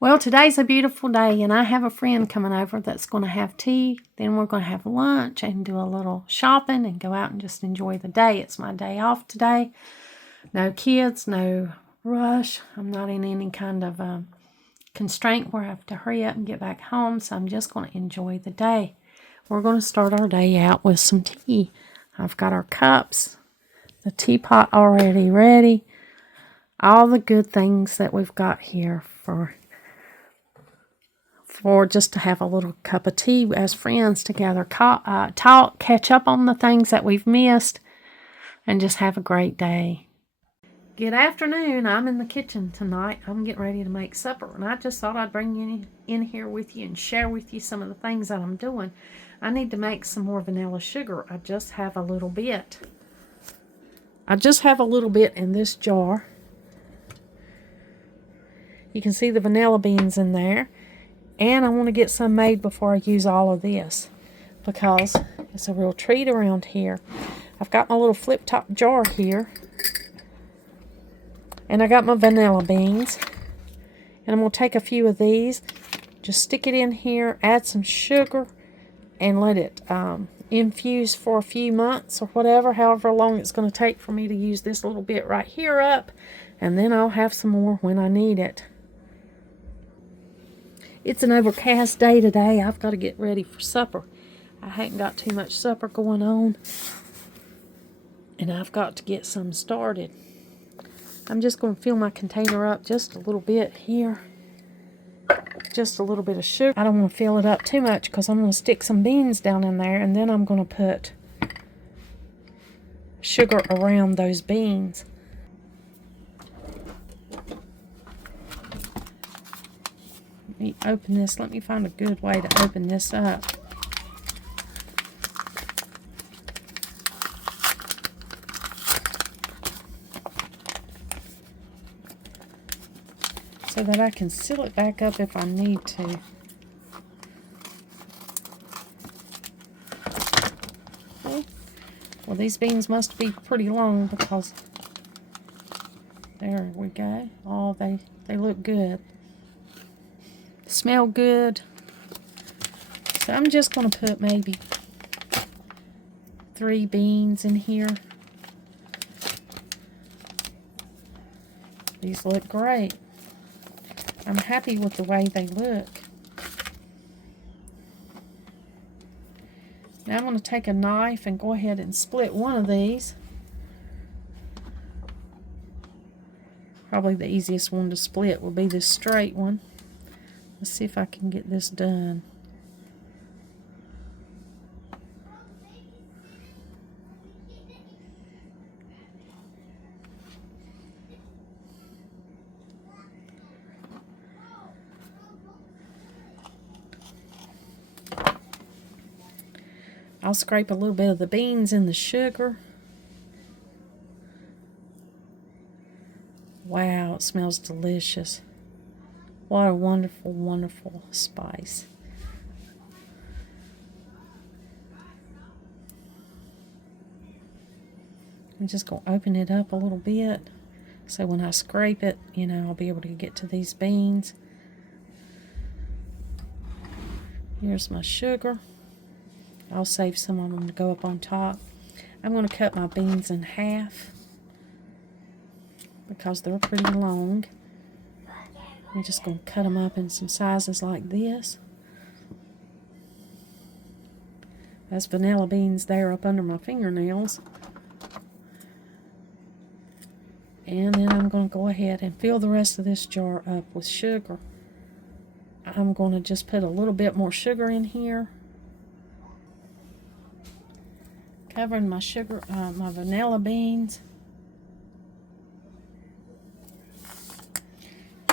Well, today's a beautiful day, and I have a friend coming over that's going to have tea. Then we're going to have lunch and do a little shopping and go out and just enjoy the day. It's my day off today. No kids, no rush. I'm not in any kind of constraint where I have to hurry up and get back home, so I'm just going to enjoy the day. We're going to start our day out with some tea. I've got our cups, the teapot already ready, all the good things that we've got here for just to have a little cup of tea as friends together, talk, catch up on the things that we've missed, and just have a great day. Good afternoon. I'm in the kitchen tonight. I'm getting ready to make supper, and I just thought I'd bring you in here with you and share with you some of the things that I'm doing. I need to make some more vanilla sugar. I just have a little bit. In this jar. You can see the vanilla beans in there. And I want to get some made before I use all of this, because it's a real treat around here. I've got my little flip-top jar here. And I got my vanilla beans. And I'm going to take a few of these, just stick it in here, add some sugar, and let it infuse for a few months or whatever, however long it's going to take for me to use this little bit right here up. And then I'll have some more when I need it. It's an overcast day today. I've got to get ready for supper. I hadn't got too much supper going on, and I've got to get some started. I'm just going to fill my container up just a little bit here. Just a little bit of sugar. I don't want to fill it up too much because I'm going to stick some beans down in there, and then I'm going to put sugar around those beans. Let me open this. Let me find a good way to open this up. So that I can seal it back up if I need to. Okay. Well, these beans must be pretty long because there we go. Oh, they look good. Smell good. So I'm just going to put maybe 3 beans in here. These look great. I'm happy with the way they look. Now I'm going to take a knife and go ahead and split one of these. Probably the easiest one to split will be this straight one. Let's see if I can get this done. I'll scrape a little bit of the beans in the sugar. Wow, it smells delicious. What a wonderful, wonderful spice. I'm just going to open it up a little bit so when I scrape it, I'll be able to get to these beans. Here's my sugar. I'll save some of them to go up on top. I'm going to cut my beans in half because they're pretty long. I'm just going to cut them up in some sizes like this. That's vanilla beans there up under my fingernails. And then I'm going to go ahead and fill the rest of this jar up with sugar. I'm going to just put a little bit more sugar in here. Covering my sugar, my vanilla beans.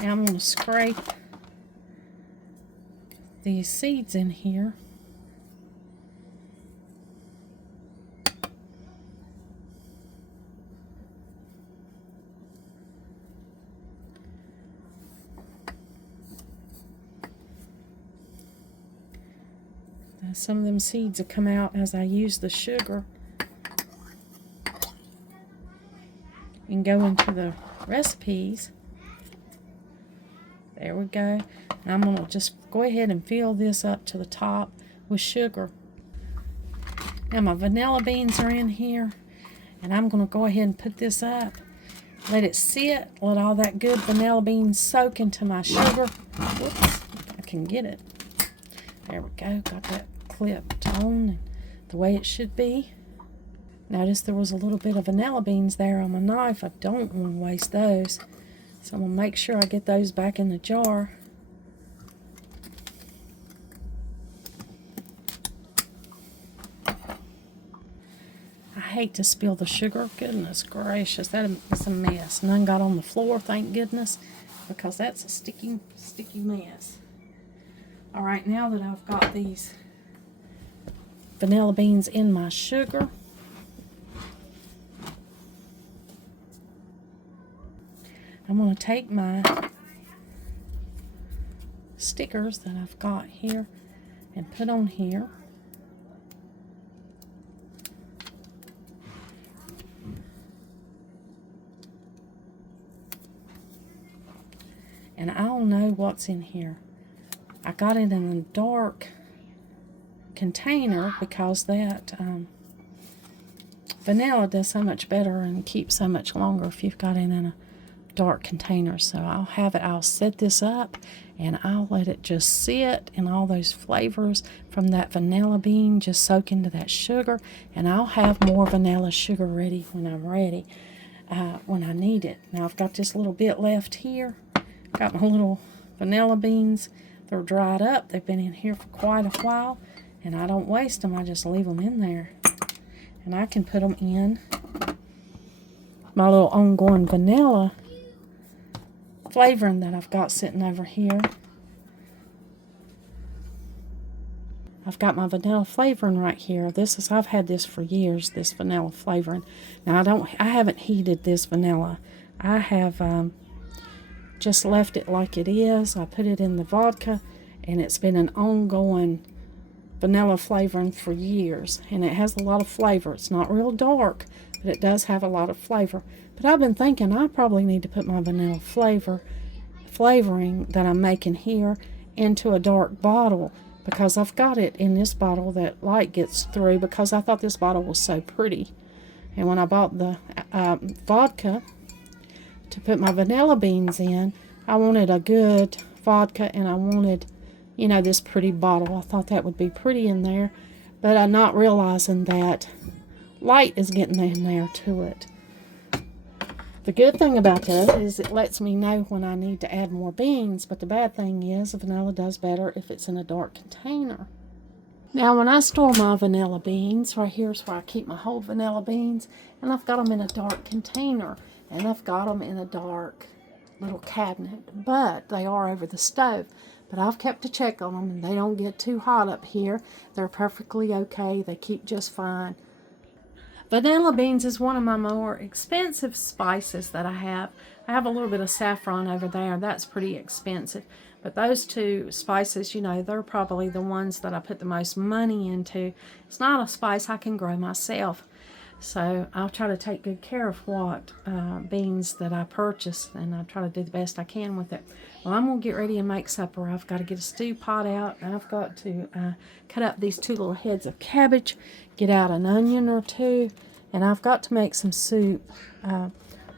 Now I'm going to scrape these seeds in here. Some of them seeds will come out as I use the sugar and go into the recipes. There we go. And I'm going to just go ahead and fill this up to the top with sugar. Now my vanilla beans are in here, and I'm going to go ahead and put this up. Let it sit, let all that good vanilla beans soak into my sugar. Whoops, I can get it. There we go, got that clipped on the way it should be. Notice there was a little bit of vanilla beans there on my knife. I don't want to waste those. So I'm going to make sure I get those back in the jar. I hate to spill the sugar. Goodness gracious, that's a mess. None got on the floor, thank goodness, because that's a sticky mess. All right, now that I've got these vanilla beans in my sugar, I'm going to take my stickers that I've got here and put on here. And I'll know what's in here. I got it in a dark container because that vanilla does so much better and keeps so much longer if you've got it in a dark container. So I'll set this up and I'll let it just sit, and all those flavors from that vanilla bean just soak into that sugar, and I'll have more vanilla sugar ready when I'm ready, when I need it. Now I've got this little bit left here. Got my little vanilla beans. They're dried up. They've been in here for quite a while, and I don't waste them. I just leave them in there, and I can put them in my little ongoing vanilla flavoring that I've got sitting over here. I've got my vanilla flavoring right here. I've had this for years, this vanilla flavoring. Now I haven't heated this vanilla. I have just left it like it is. I put it in the vodka, and it's been an ongoing vanilla flavoring for years, and it has a lot of flavor. It's not real dark, but it does have a lot of flavor. But I've been thinking I probably need to put my vanilla flavoring that I'm making here into a dark bottle, because I've got it in this bottle that light gets through, because I thought this bottle was so pretty. And when I bought the vodka to put my vanilla beans in, I wanted a good vodka, and I wanted, this pretty bottle. I thought that would be pretty in there, but I'm not realizing that light is getting in there to it. The good thing about that is it lets me know when I need to add more beans, but the bad thing is the vanilla does better if it's in a dark container. Now when I store my vanilla beans, right here's where I keep my whole vanilla beans, and I've got them in a dark container, and I've got them in a dark little cabinet, but they are over the stove. But I've kept a check on them, and they don't get too hot up here. They're perfectly okay. They keep just fine. Vanilla beans is one of my more expensive spices that I have. I have a little bit of saffron over there. That's pretty expensive. But those two spices, they're probably the ones that I put the most money into. It's not a spice I can grow myself. So I'll try to take good care of what beans that I purchase, and I try to do the best I can with it. Well, I'm going to get ready and make supper. I've got to get a stew pot out, and I've got to cut up these 2 little heads of cabbage, get out an onion or 2, and I've got to make some soup.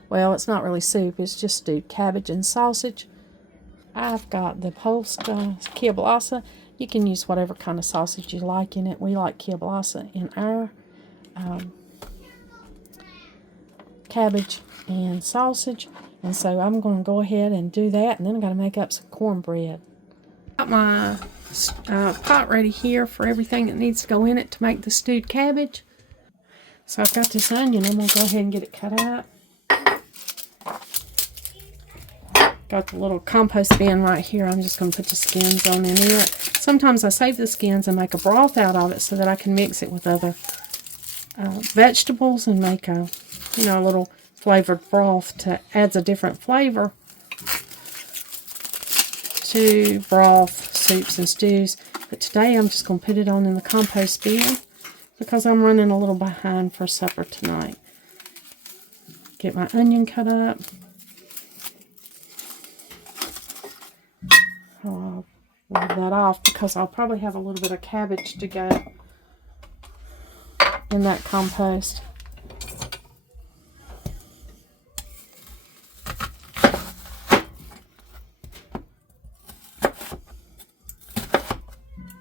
Well, it's not really soup, it's just stewed cabbage and sausage. I've got the post kielbasa. You can use whatever kind of sausage you like in it. We like kielbasa in our cabbage and sausage, and so I'm going to go ahead and do that, and then I've got to make up some cornbread. Got my pot ready here for everything that needs to go in it to make the stewed cabbage. So I've got this onion. I'm going to go ahead and get it cut out. Got the little compost bin right here. I'm just going to put the skins on in it. Sometimes I save the skins and make a broth out of it so that I can mix it with other vegetables and make a little flavored broth to adds a different flavor to broth, soups, and stews. But today I'm just going to put it on in the compost bin because I'm running a little behind for supper tonight. Get my onion cut up. I'll leave that off because I'll probably have a little bit of cabbage to go in that compost.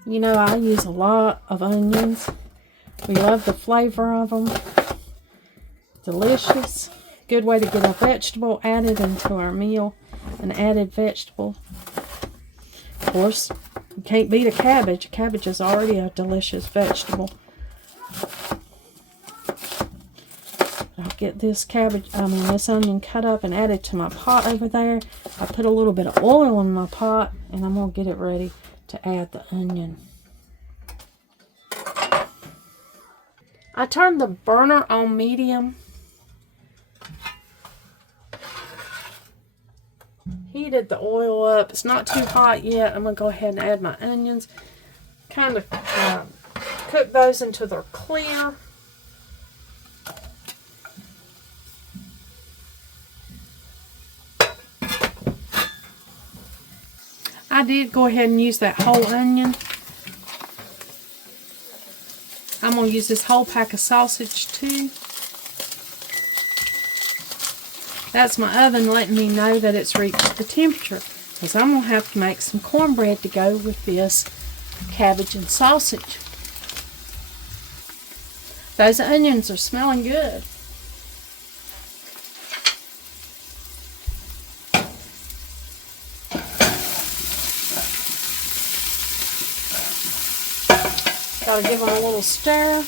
You know, I use a lot of onions. We love the flavor of them. Delicious. Good way to get a vegetable added into our meal. An added vegetable. Of course, you can't beat a cabbage. A cabbage is already a delicious vegetable. I'll get this this onion cut up and added to my pot over there. I put a little bit of oil in my pot, and I'm going to get it ready to add the onion. I turned the burner on medium. Heated the oil up. It's not too hot yet. I'm going to go ahead and add my onions. Kind of cook those until they're clear. I did go ahead and use that whole onion. I'm going to use this whole pack of sausage too. That's my oven letting me know that it's reached the temperature, because I'm going to have to make some cornbread to go with this cabbage and sausage. Those onions are smelling good. Gotta give them a little stir.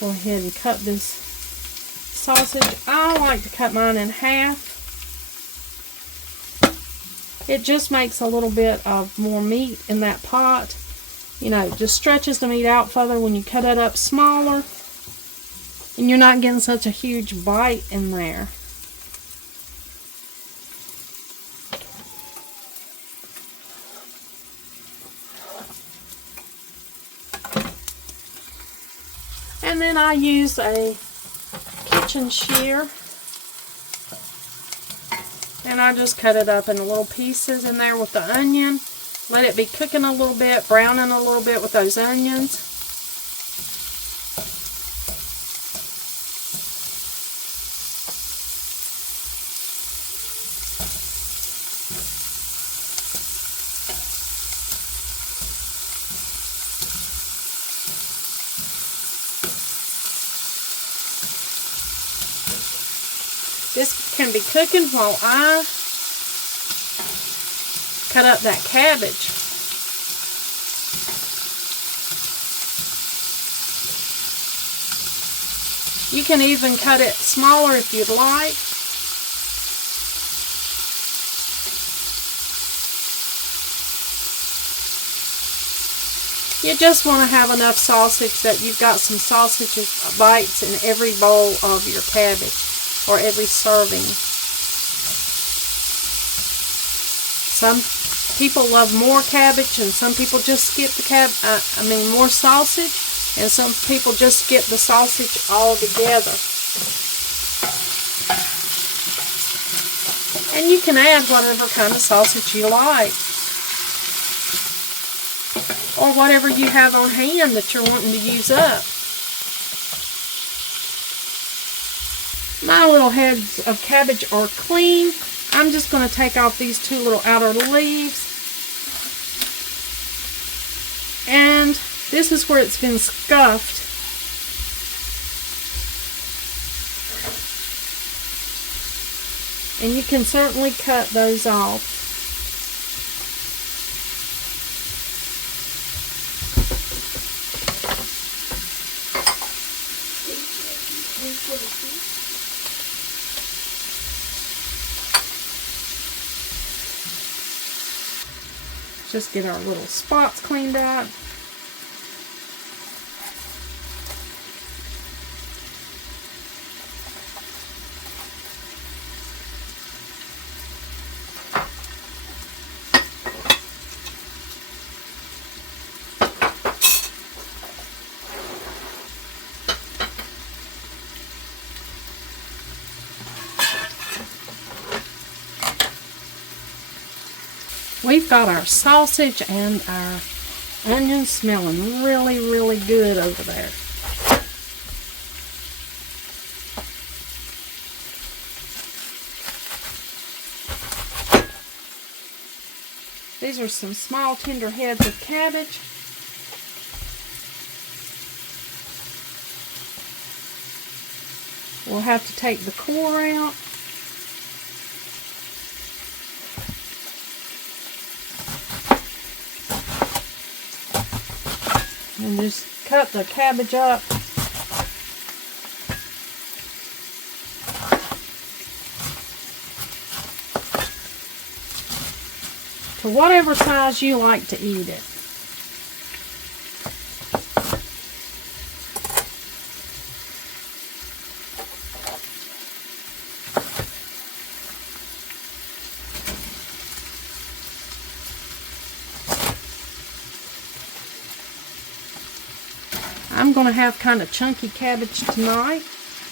Go ahead and cut this sausage. I like to cut mine in half. It just makes a little bit of more meat in that pot. You know, just stretches the meat out further when you cut it up smaller. And you're not getting such a huge bite in there. And then I use a kitchen shear, and I just cut it up in little pieces in there with the onion. Let it be cooking a little bit, browning a little bit with those onions. This can be cooking while I cut up that cabbage. You can even cut it smaller if you'd like. You just want to have enough sausage that you've got some sausage bites in every bowl of your cabbage, or every serving. Some people love more cabbage, and some people just skip the more sausage, and some people just skip the sausage altogether. And you can add whatever kind of sausage you like, or whatever you have on hand that you're wanting to use up. My little heads of cabbage are clean. I'm just going to take off these two little outer leaves. And this is where it's been scuffed. And you can certainly cut those off. Just get our little spots cleaned out. We've got our sausage and our onions smelling really, really good over there. These are some small tender heads of cabbage. We'll have to take the core out. And just cut the cabbage up. To whatever size you like to eat it. I'm going to have kind of chunky cabbage tonight.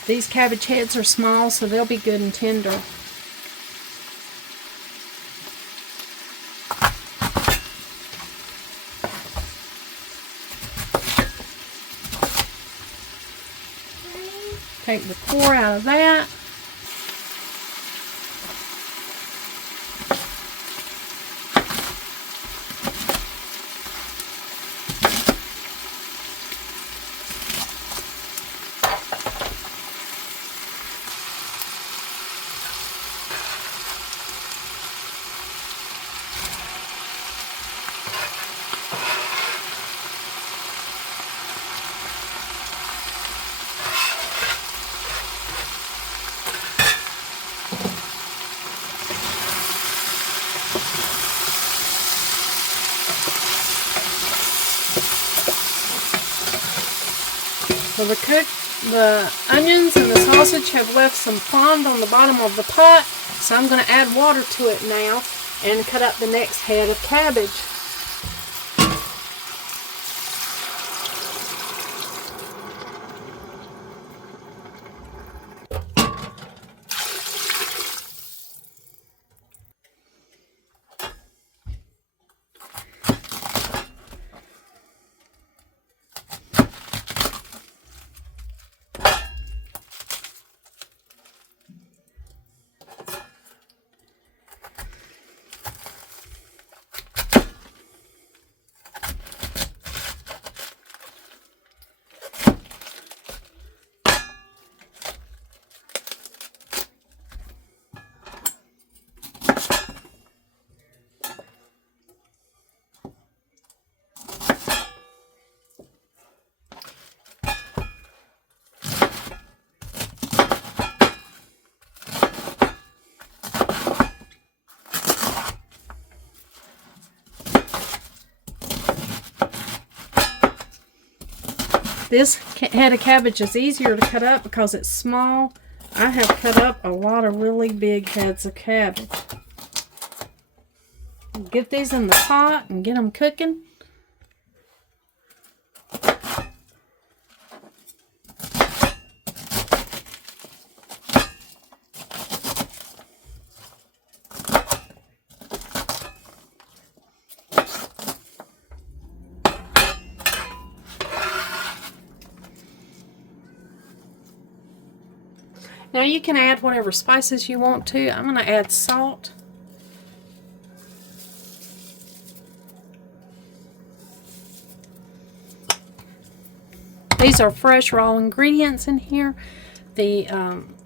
These cabbage heads are small, so they'll be good and tender. Take the core out of that. So the onions and the sausage have left some fond on the bottom of the pot, so I'm going to add water to it now and cut up the next head of cabbage. This head of cabbage is easier to cut up because it's small. I have cut up a lot of really big heads of cabbage. Get these in the pot and get them cooking. Now you can add whatever spices you want to. I'm going to add salt. These are fresh raw ingredients in here. The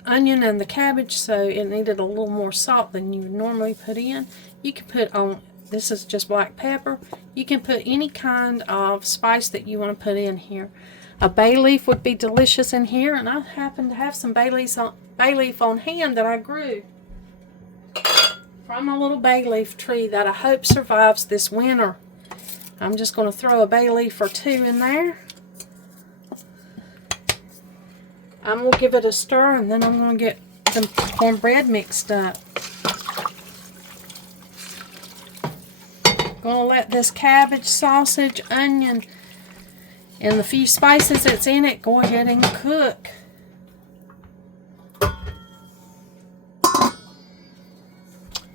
onion and the cabbage, so it needed a little more salt than you would normally put in. You can put on, this is just black pepper. You can put any kind of spice that you want to put in here. A bay leaf would be delicious in here, and I happen to have some bay leaf on hand that I grew from a little bay leaf tree that I hope survives this winter. I'm just going to throw a bay leaf or two in there. I'm going to give it a stir, and then I'm going to get some cornbread mixed up. Going to let this cabbage, sausage, onion, and the few spices that's in it go ahead and cook.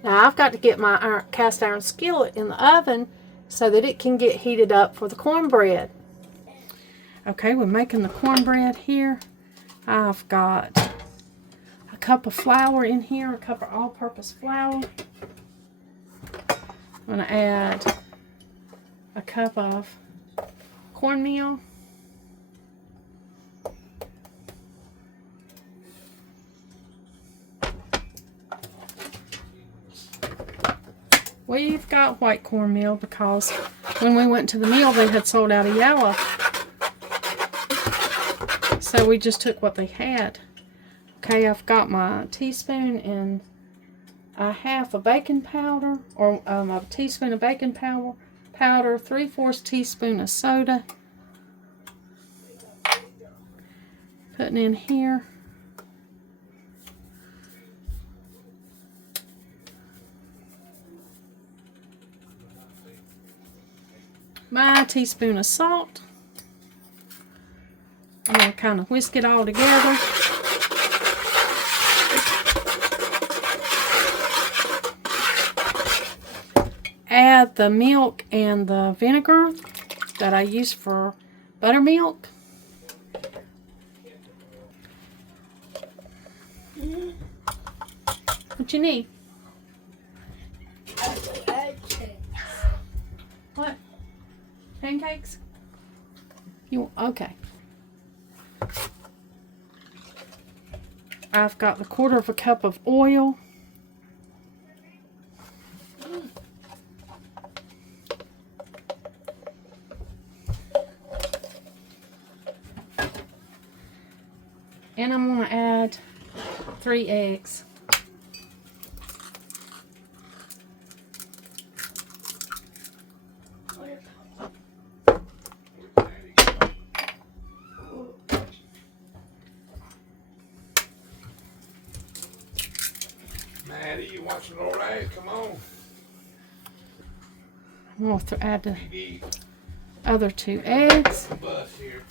Now Now I've got to get my cast iron skillet in the oven so that it can get heated up for the cornbread. Okay, we're making the cornbread here. I've got a cup of flour in here, a cup of all-purpose flour. I'm going to add a cup of cornmeal. We've got white cornmeal because when we went to the mill they had sold out of yellow. So we just took what they had. Okay, I've got my teaspoon and a half of baking powder, or a teaspoon of baking powder, 3/4 teaspoon of soda. Putting in here. My teaspoon of salt. I'm going to kind of whisk it all together. Add the milk and the vinegar that I use for buttermilk. What you need? What? Pancakes? You okay? I've got the 1/4 cup of oil. And I'm going to add 3 eggs. Maddie, you watching all right? Come on. I'm going to add the other 2 eggs. Bus here.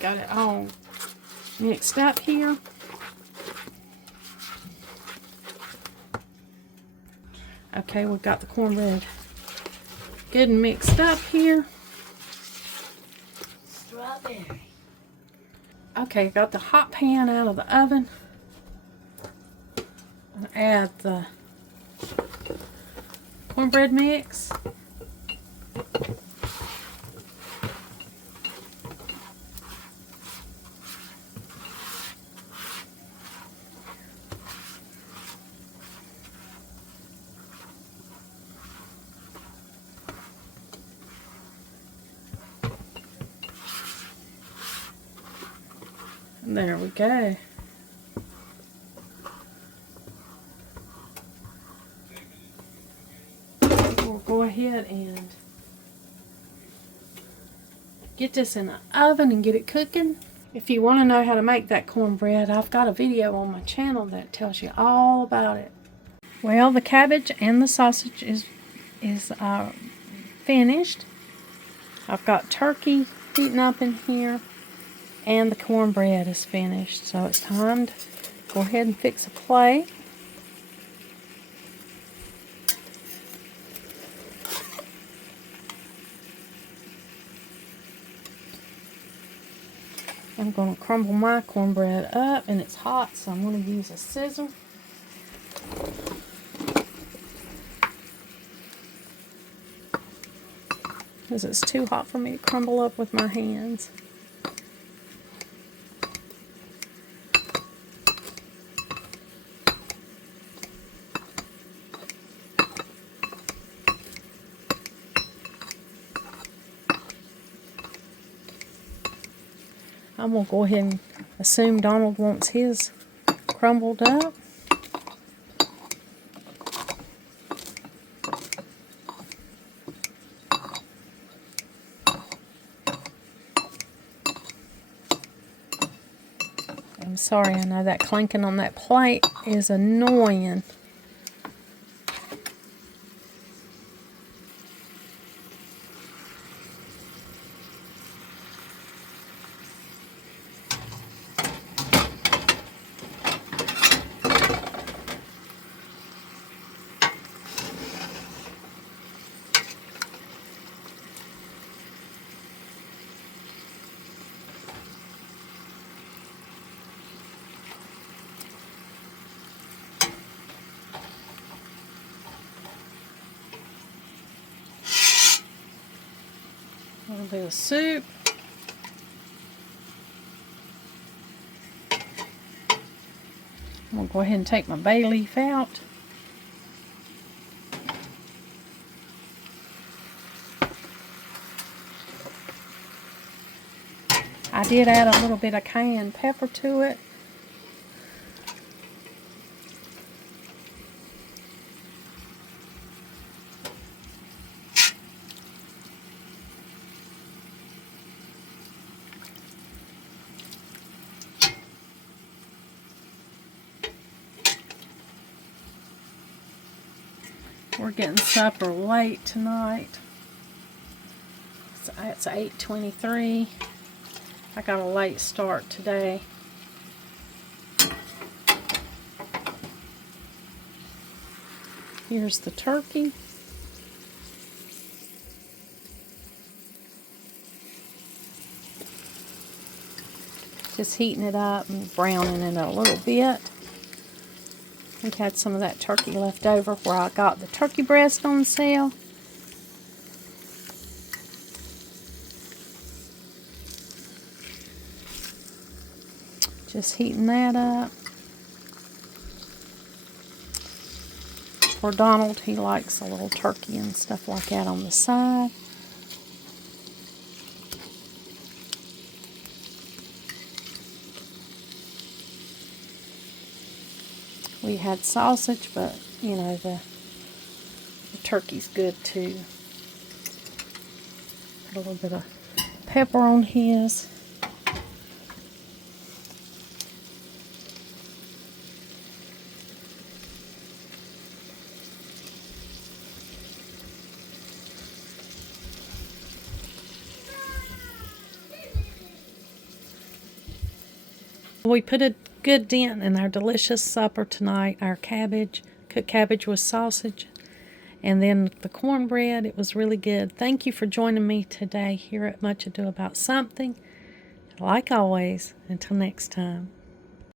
Got it all mixed up here. Okay, we've got the cornbread good and mixed up here. Strawberry. Okay, got the hot pan out of the oven. I'll add the cornbread mix. And there we go. We'll go ahead and get this in the oven and get it cooking. If you want to know how to make that cornbread, I've got a video on my channel that tells you all about it. Well, the cabbage and the sausage is finished. I've got turkey heating up in here. And the cornbread is finished, so it's time to go ahead and fix a plate. I'm going to crumble my cornbread up, and it's hot, so I'm going to use a scissor. Because it's too hot for me to crumble up with my hands. I'm going to go ahead and assume Donald wants his crumbled up. I'm sorry, I know that clanking on that plate is annoying. little bit of soup. I'm going to go ahead and take my bay leaf out. I did add a little bit of cayenne pepper to it. We're getting supper late tonight. It's 8:23. I got a late start today. Here's the turkey. Just heating it up and browning it a little bit. I think I had some of that turkey left over where I got the turkey breast on sale. Just heating that up. For Donald, he likes a little turkey and stuff like that on the side. We had sausage, but you know, the turkey's good too. Put a little bit of pepper on his. We put a good dent in our delicious supper tonight, our cabbage, cooked cabbage with sausage, and then the cornbread. It was really good. Thank you for joining me today here at Much Ado About Something. Like always, until next time.